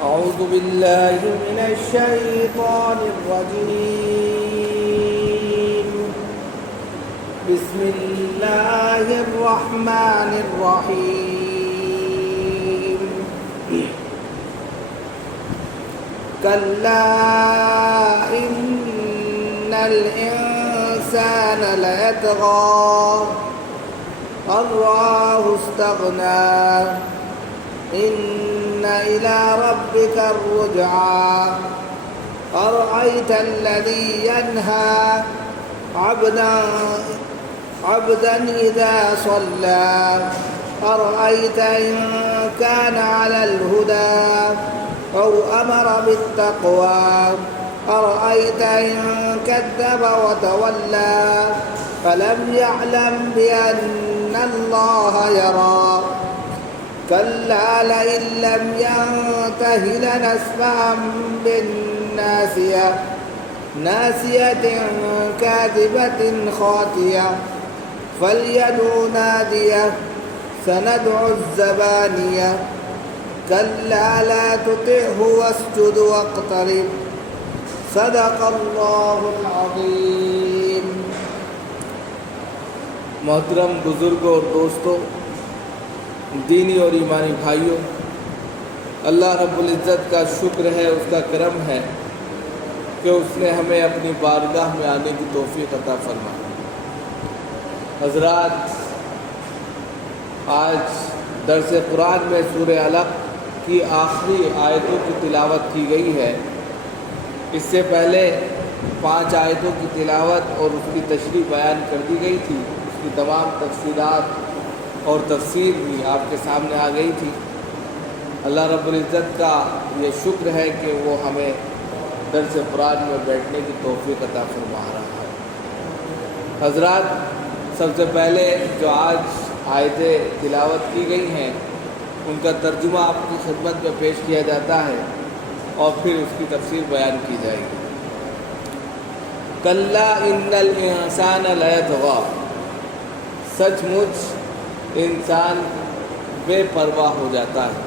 أعوذ بالله من الشيطان الرجيم. بسم الله الرحمن الرحيم. كلا إن الإنسان ليطغى أن رآه استغنى إن إلى ربك الرجعى أرأيت الذي ينهى عبدا إذا صلى أرأيت إن كان على الهدى أو أمر بالتقوى أرأيت إن كذب وتولى فلم يعلم بأن الله يرى كلا لئن لم ينته لنسفعا بالناصية ناصية كاذبة خاطئة فليدع ناديه سندع الزبانية كلا لا تطعه واسجد واقترب صدق اللہ العظیم. محترم بزرگوں اور دوستوں، دینی اور ایمانی بھائیوں، اللہ رب العزت کا شکر ہے، اس کا کرم ہے کہ اس نے ہمیں اپنی بارگاہ میں آنے کی توفیق عطا فرمائی. حضرات، آج درس قرآن میں سورہ علق کی آخری آیتوں کی تلاوت کی گئی ہے. اس سے پہلے 5 آیتوں کی تلاوت اور اس کی تشریح بیان کر دی گئی تھی. اس کی تمام تفصیلات اور تفسیر بھی آپ کے سامنے آ گئی تھی. اللہ رب العزت کا یہ شکر ہے کہ وہ ہمیں درس قرآن میں بیٹھنے کی توفیق عطا فرما رہا ہے. حضرات، سب سے پہلے جو آج آیتیں تلاوت کی گئی ہیں ان کا ترجمہ آپ کی خدمت میں پیش کیا جاتا ہے اور پھر اس کی تفسیر بیان کی جائے گی. کلا ان الانسان لیطغی، سچ مچ انسان بے پرواہ ہو جاتا ہے.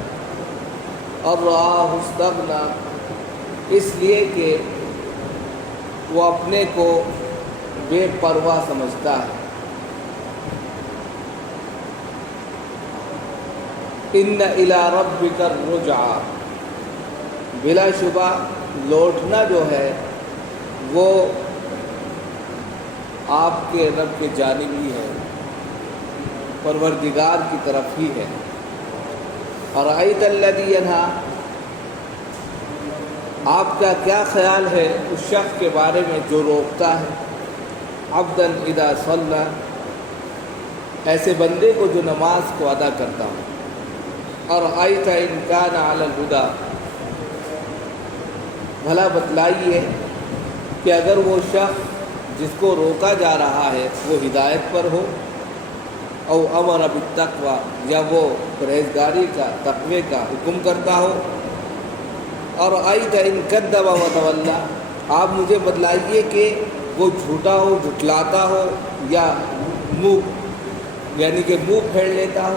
اور رآہ استغنی، اس لیے کہ وہ اپنے کو بے پرواہ سمجھتا ہے. ان الی ربک الرجعی، بلا شبہ لوٹنا جو ہے وہ آپ کے رب کے جانب ہی ہے، پروردگار کی طرف ہی ہے. ارأیت الذی ینہی، آپ کا کیا خیال ہے اس شخص کے بارے میں جو روکتا ہے، عبدا اذا صلی، ایسے بندے کو جو نماز کو ادا کرتا ہو. ارأیت ان کان علی الہدی، بھلا بتلائیے کہ اگر وہ شخص جس کو روکا جا رہا ہے وہ ہدایت پر ہو، او امر بالتقوی، یا وہ پرہیزگاری کا، تقوی کا حکم کرتا ہو. اور ارأیت ان کذب وتولی، آپ مجھے بتلائیے کہ وہ جھوٹا ہو، جھٹلاتا ہو، یا منہ پھیر لیتا ہو.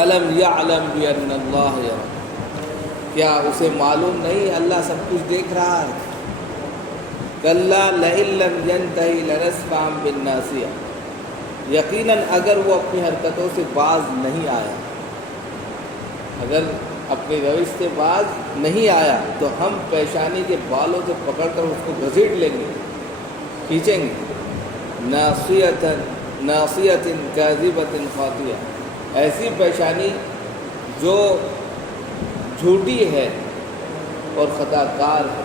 الم یعلم بان اللہ یری، کیا اسے معلوم نہیں اللہ سب کچھ دیکھ رہا ہے. کلا لئن لم ینتہی لنسفعا بالناصیہ، یقیناً اگر وہ اپنی حرکتوں سے باز نہیں آیا، اگر اپنی روش سے باز نہیں آیا تو ہم پیشانی کے بالوں سے پکڑ کر اس کو گھسیٹ لیں گے، کھینچیں گے. ناصیۃ کاذبۃ خاطئہ، ایسی پیشانی جو جھوٹی ہے اور خطا کار ہے.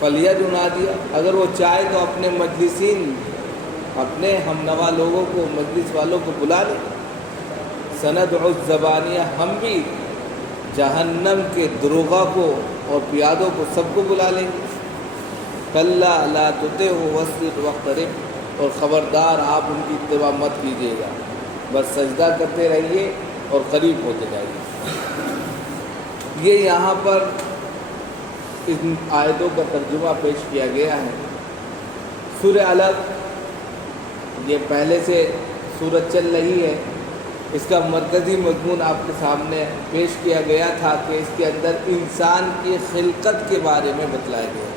فلیدع نادیہ، اگر وہ چاہے تو اپنے مجلسین، اپنے ہم نوا لوگوں کو، مجلس والوں کو بلا لے. سندع الزبانیہ، ہم بھی جہنم کے دروغہ کو اور پیادوں کو سب کو بلا لیں گے. کلا لا تطعہ واسجد واقترب، اور خبردار آپ ان کی اتباع مت کیجیے گا، بس سجدہ کرتے رہیے اور قریب ہوتے جائیے. یہ یہاں پر ان آیتوں کا ترجمہ پیش کیا گیا ہے. سورہ علق، یہ پہلے سے سورت چل رہی ہے اس کا مرکزی مضمون آپ کے سامنے پیش کیا گیا تھا کہ اس کے اندر انسان کی خلقت کے بارے میں بتلایا گیا۔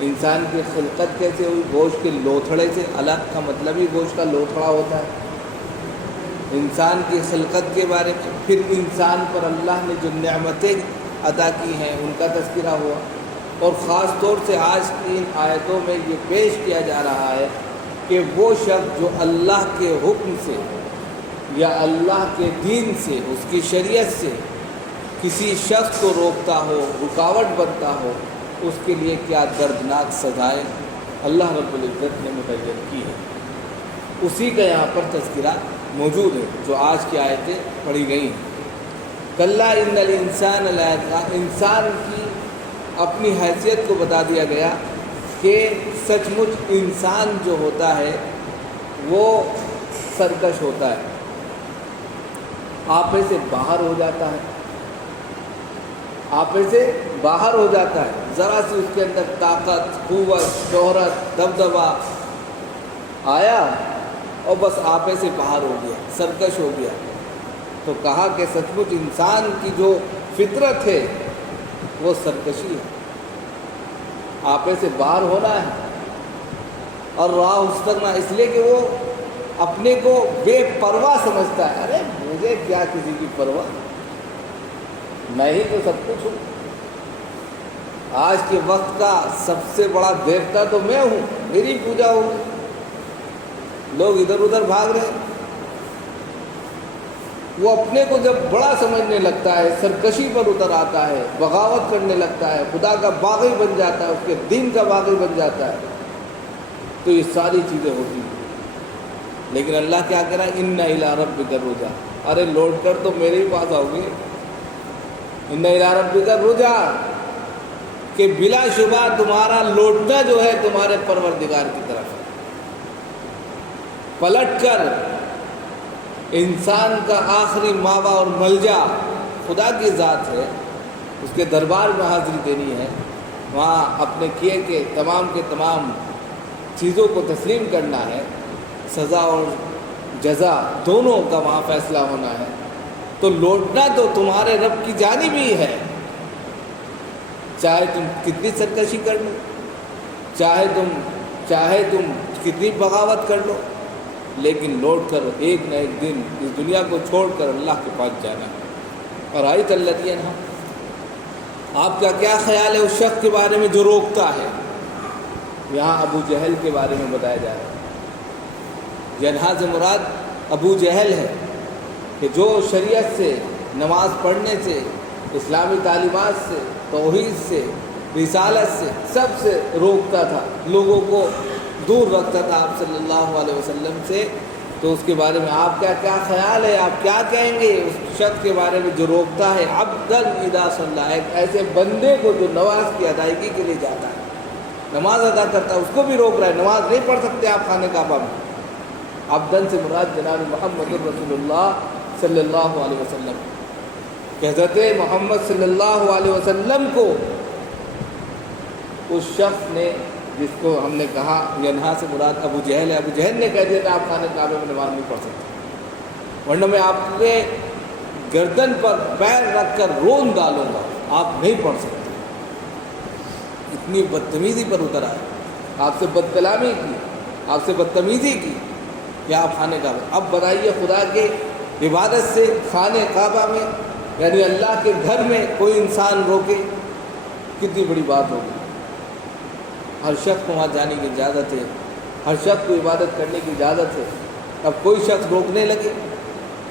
انسان کی خلقت کیسے ہوئی؟ گوشت کے لوتھڑے سے، الگ کا مطلب ہی گوشت کا لوتھڑا ہوتا ہے۔ انسان کی خلقت کے بارے میں، پھر انسان پر اللہ نے جو نعمتیں عطا کی ہیں ان کا تذکرہ ہوا، اور خاص طور سے آج کی ان آیتوں میں یہ پیش کیا جا رہا ہے کہ وہ شخص جو اللہ کے حکم سے یا اللہ کے دین سے، اس کی شریعت سے کسی شخص کو روکتا ہو، رکاوٹ بنتا ہو، اس کے لیے کیا دردناک سزائیں اللہ رب العزت نے متعین کی ہے، اسی کا یہاں پر تذکرہ موجود ہے جو آج کی آیتیں پڑھی گئی ہیں۔ کلا ان الانسان لیطغی، انسان کی اپنی حیثیت کو بتا دیا گیا کہ سچ مچ انسان جو ہوتا ہے وہ سرکش ہوتا ہے، آپے سے باہر ہو جاتا ہے، آپے سے باہر ہو جاتا ہے، ذرا سی اس کے اندر طاقت، قوت، شہرت، دبدبا آیا اور بس آپے سے باہر ہو گیا، سرکش ہو گیا۔ تو کہا کہ سچ مچ انسان کی جو فطرت ہے وہ سرکشی ہے، آپے سے باہر ہونا ہے اور راہ استگنا، اس لیے کہ وہ اپنے کو بے پرواہ سمجھتا ہے۔ ارے مجھے کیا کسی کی پرواہ، میں ہی تو سب کچھ ہوں، آج کے وقت کا سب سے بڑا دیوتا تو میں ہوں، میری پوجا ہوگی، لوگ ادھر ادھر بھاگ رہے ہیں۔ وہ اپنے کو جب بڑا سمجھنے لگتا ہے، سرکشی پر اتر آتا ہے، بغاوت کرنے لگتا ہے، خدا کا باغی بن جاتا ہے، اس کے دین کا باغی بن جاتا ہے، تو یہ ساری چیزیں ہوتی ہیں۔ لیکن اللہ کیا کہہ رہا ہے؟ ان الی ربک الرجع، ارے لوٹ کر تو میرے ہی پاس آؤ گے۔ ان الی ربک الرجع، کہ بلا شبہ تمہارا لوٹنا جو ہے تمہارے پروردگار کی طرف ہے۔ پلٹ کر انسان کا آخری ماوا اور ملجا خدا کی ذات ہے، اس کے دربار میں حاضری دینی ہے، وہاں اپنے کیے کے تمام چیزوں کو تسلیم کرنا ہے، سزا اور جزا دونوں کا وہاں فیصلہ ہونا ہے۔ تو لوٹنا تو تمہارے رب کی جانب ہی ہے، چاہے تم کتنی سرکشی کر لو، چاہے تم کتنی بغاوت کر لو، لیکن لوٹ کر ایک نہ ایک دن اس دنیا کو چھوڑ کر اللہ کے پاس جانا ہے۔ اور آیت اللہ ینہا، آپ کا کیا خیال ہے اس شخص کے بارے میں جو روکتا ہے؟ یہاں ابو جہل کے بارے میں بتایا جا رہا ہے۔ ینہا سے مراد ابو جہل ہے کہ جو شریعت سے، نماز پڑھنے سے، اسلامی تعلیمات سے، توحید سے، رسالت سے، سب سے روکتا تھا، لوگوں کو دور رکھتا تھا آپ صلی اللہ علیہ وسلم سے۔ تو اس کے بارے میں آپ کا کیا خیال ہے؟ آپ کیا کہیں گے اس شخص کے بارے میں جو روکتا ہے؟ عبداً اذا صلی، ایک ایسے بندے کو جو نماز کی ادائیگی کے لیے جاتا ہے، نماز ادا کرتا ہے، اس کو بھی روک رہا ہے، نماز نہیں پڑھ سکتے آپ خانہ کعبہ میں۔ عبداً سے مراد جناب محمد رسول اللہ صلی اللہ علیہ وسلم، کہ حضرت محمد صلی اللہ علیہ وسلم کو اس شخص نے، جس کو ہم نے کہا ینہا سے مراد ابو جہل ہے، ابو جہل نے کہہ دیا کہ آپ خانہ کعبے میں نماز نہیں پڑھ سکتے، ورنہ میں آپ کے گردن پر پیر رکھ کر رون ڈالوں گا، آپ نہیں پڑھ سکتے۔ اتنی بدتمیزی پر اتر آئے، آپ سے بد کلامی کی، آپ سے بدتمیزی کی کہ آپ خانہ کعبہ۔ اب بتائیے خدا کے عبادت سے خانہ کعبہ میں، یعنی اللہ کے گھر میں کوئی انسان روکے، کتنی بڑی بات ہوگی۔ ہر شخص کو وہاں جانے کی اجازت ہے، ہر شخص کو عبادت کرنے کی اجازت ہے۔ اب کوئی شخص روکنے لگے،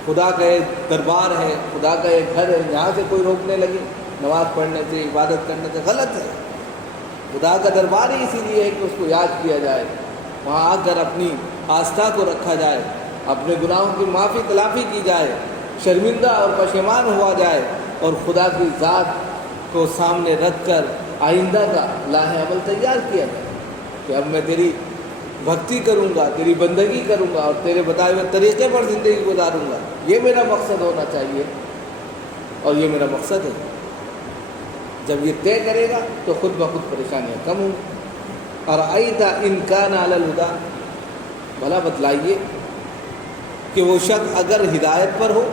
خدا کا ایک دربار ہے، خدا کا ایک گھر ہے، یہاں سے کوئی روکنے لگے نماز پڑھنے سے، عبادت کرنے سے، غلط ہے۔ خدا کا دربار ہی اسی لیے ہے کہ اس کو یاد کیا جائے، وہاں آ کر اپنی آستھا کو رکھا جائے، اپنے گناہوں کی معافی تلافی کی جائے، شرمندہ اور پشیمان ہوا جائے، اور خدا کی ذات کو سامنے رکھ کر آئندہ کا لاہ عمل تیار کیا جائے کہ اب میں تیری بھکتی کروں گا، تیری بندگی کروں گا، اور تیرے بتائے ہوئے طریقے پر زندگی گزاروں گا۔ یہ میرا مقصد ہونا چاہیے، اور یہ میرا مقصد ہے۔ جب یہ طے کرے گا تو خود بخود پریشانیاں کم ہوں گی۔ اور ان کان علی الہدی، بھلا بتلائیے کہ وہ شخص اگر ہدایت پر ہو،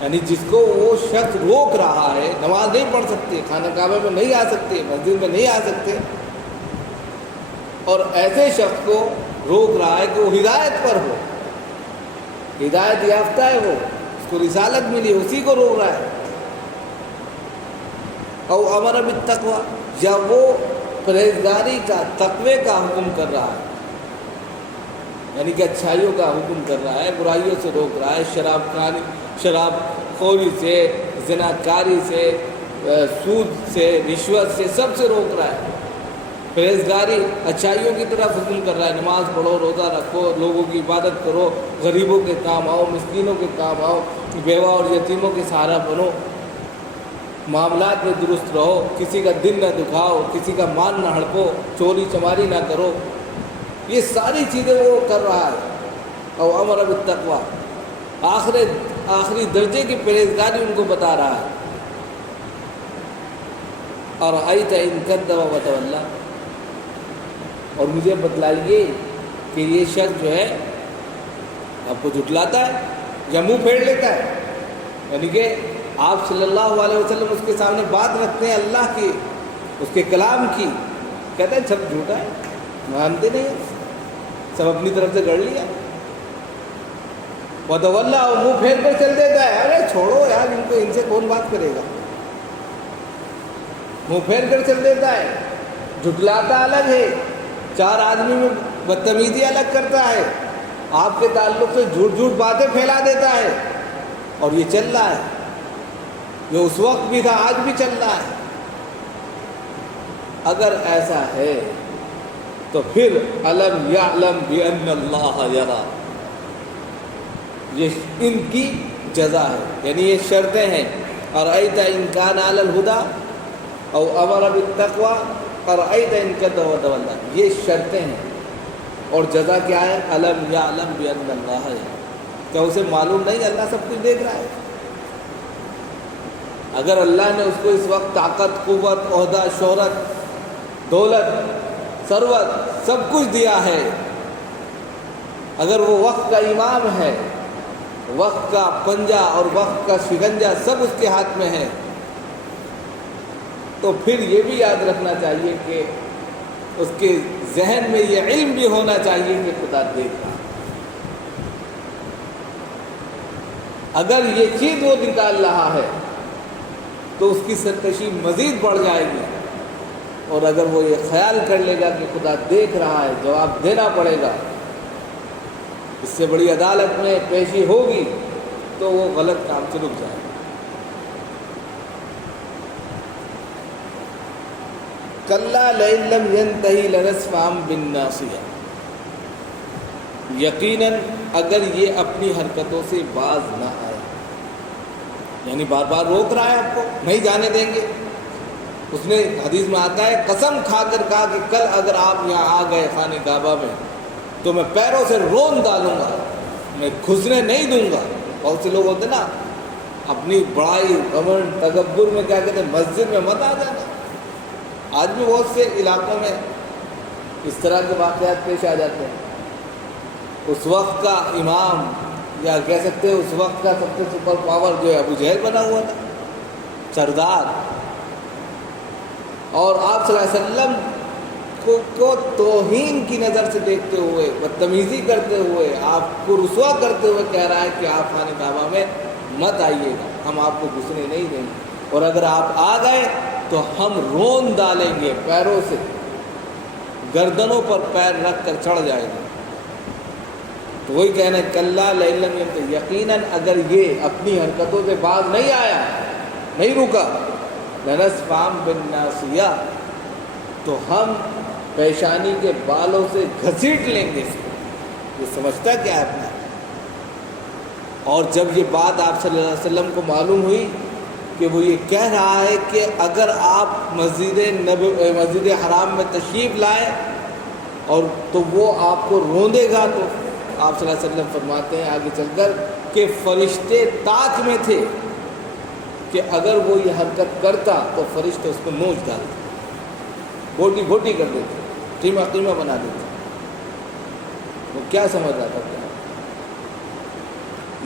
یعنی جس کو وہ شخص روک رہا ہے، نماز نہیں پڑھ سکتے، خانہ کعبہ میں نہیں آ سکتے، مسجد میں نہیں آ سکتے، اور ایسے شخص کو روک رہا ہے کہ وہ ہدایت پر ہو، ہدایت یافتہ ہے، وہ اس کو رسالت ملی، اسی کو روک رہا ہے، او امر بالتقوی، یا وہ پرہیزگاری کا، تقوی کا حکم کر رہا ہے، یعنی کہ اچھائیوں کا حکم کر رہا ہے، برائیوں سے روک رہا ہے، شراب خوری سے، زنا کاری سے، سود سے، رشوت سے، سب سے روک رہا ہے، پرہیزگاری اچھائیوں کی طرف حکم کر رہا ہے، نماز پڑھو، روزہ رکھو، لوگوں کی عبادت کرو، غریبوں کے کام آؤ، مسکینوں کے کام آؤ، بیوہ اور یتیموں کے سہارا بنو، معاملات میں درست رہو، کسی کا دل نہ دکھاؤ، کسی کا مال نہ ہڑپو، چوری چماری نہ کرو، یہ ساری چیزیں وہ کر رہا ہے، او امر بالتقوی، آخری درجے کی پرہیزگاری ان کو بتا رہا ہے، اور ایت ان کذب وتولی، اور مجھے بتلائیے کہ یہ شخص جو ہے آپ کو جھٹلاتا ہے یا منہ پھیر لیتا ہے، یعنی کہ آپ صلی اللہ علیہ وسلم اس کے سامنے بات رکھتے ہیں اللہ کی، اس کے کلام کی، کہتے ہیں سب جھوٹا ہے، مانتے نہیں، سب اپنی طرف سے گڑھ لیا، وتولی، اور منہ پھیر کر چل دیتا ہے، ارے چھوڑو یار ان کو، ان سے کون بات کرے گا، منہ پھیر کر چل دیتا ہے، جھٹلاتا الگ ہے، چار آدمی میں بدتمیزی الگ کرتا ہے، آپ کے تعلق سے جھوٹ باتیں پھیلا دیتا ہے، اور یہ چل رہا ہے، جو اس وقت بھی تھا آج بھی چل رہا ہے۔ اگر ایسا ہے تو پھر الم یعلم بان اللہ یری، یہ ان کی جزا ہے، یعنی یہ شرطیں ہیں، ارأیت ان کان علی الہدی او امر بالتقوی ارأیت ان کذب وتولی، یہ شرطیں ہیں، اور جزا کیا ہے؟ الم یعلم بان اللہ یری، کیا اسے معلوم نہیں اللہ سب کچھ دیکھ رہا ہے؟ اگر اللہ نے اس کو اس وقت طاقت، قوت، عہدہ، شہرت، دولت، ثروت سب کچھ دیا ہے، اگر وہ وقت کا امام ہے، وقت کا پنجہ اور وقت کا شکنجہ سب اس کے ہاتھ میں ہے، تو پھر یہ بھی یاد رکھنا چاہیے کہ اس کے ذہن میں یہ علم بھی ہونا چاہیے کہ خدا دیکھ رہا ہے۔ اگر یہ چیز وہ نکال رہا ہے تو اس کی سرکشی مزید بڑھ جائے گی، اور اگر وہ یہ خیال کر لے گا کہ خدا دیکھ رہا ہے، جواب دینا پڑے گا، اس سے بڑی عدالت میں پیشی ہوگی، تو وہ غلط کام سے رک جائے گا۔ کلا لئن لم ینتہی لنسفعا بالناصیہ، یقیناً اگر یہ اپنی حرکتوں سے باز نہ آئے، یعنی بار بار روک رہا ہے آپ کو، نہیں جانے دیں گے، اس نے حدیث میں آتا ہے قسم کھا کر کہا کہ کل اگر آپ یہاں آ گئے خانہ کعبہ میں تو میں پیروں سے رون ڈالوں گا، میں گھسنے نہیں دوں گا۔ بہت سے لوگ ہوتے نا اپنی بڑائی، گھمنڈ، تکبر میں کیا کہتے ہیں مسجد میں مت آ جانا، آج بھی بہت سے علاقوں میں اس طرح کے واقعات پیش آ جاتے ہیں۔ اس وقت کا امام، یا کہہ سکتے ہیں اس وقت کا سب سے سپر پاور جو ہے ابو جہل بنا ہوا تھا، سردار، اور آپ صلی اللہ علیہ وسلم کو توہین کی نظر سے دیکھتے ہوئے، بدتمیزی کرتے ہوئے، آپ کو رسوا کرتے ہوئے کہہ رہا ہے کہ آپ خانہ کعبہ میں مت آئیے گا، ہم آپ کو گھسنے نہیں دیں گے، اور اگر آپ آ گئے تو ہم رون ڈالیں گے، پیروں سے گردنوں پر پیر رکھ کر چڑھ جائیں گے۔ تو وہی کہنا ہے کلا لئن لم ینتہی، یقیناً اگر یہ اپنی حرکتوں سے باز نہیں آیا، نہیں رکا، لنسفعا بالناصیہ، تو ہم پیشانی کے بالوں سے گھسیٹ لیں گے اس کو۔ یہ سمجھتا کیا ہے اپنا؟ اور جب یہ بات آپ صلی اللہ علیہ وسلم کو معلوم ہوئی کہ وہ یہ کہہ رہا ہے کہ اگر آپ مسجد حرام میں تشریف لائے اور تو وہ آپ کو روندے گا، تو آپ صلی اللہ علیہ وسلم فرماتے ہیں آگے چل کر کہ فرشتے طاق میں تھے کہ اگر وہ یہ حرکت کرتا تو فرشتے اس کو نوچ ڈالتے، بوٹی بوٹی کر دیتے، قیمہ قیمہ بنا دیتے۔ وہ کیا سمجھ رہا تھا؟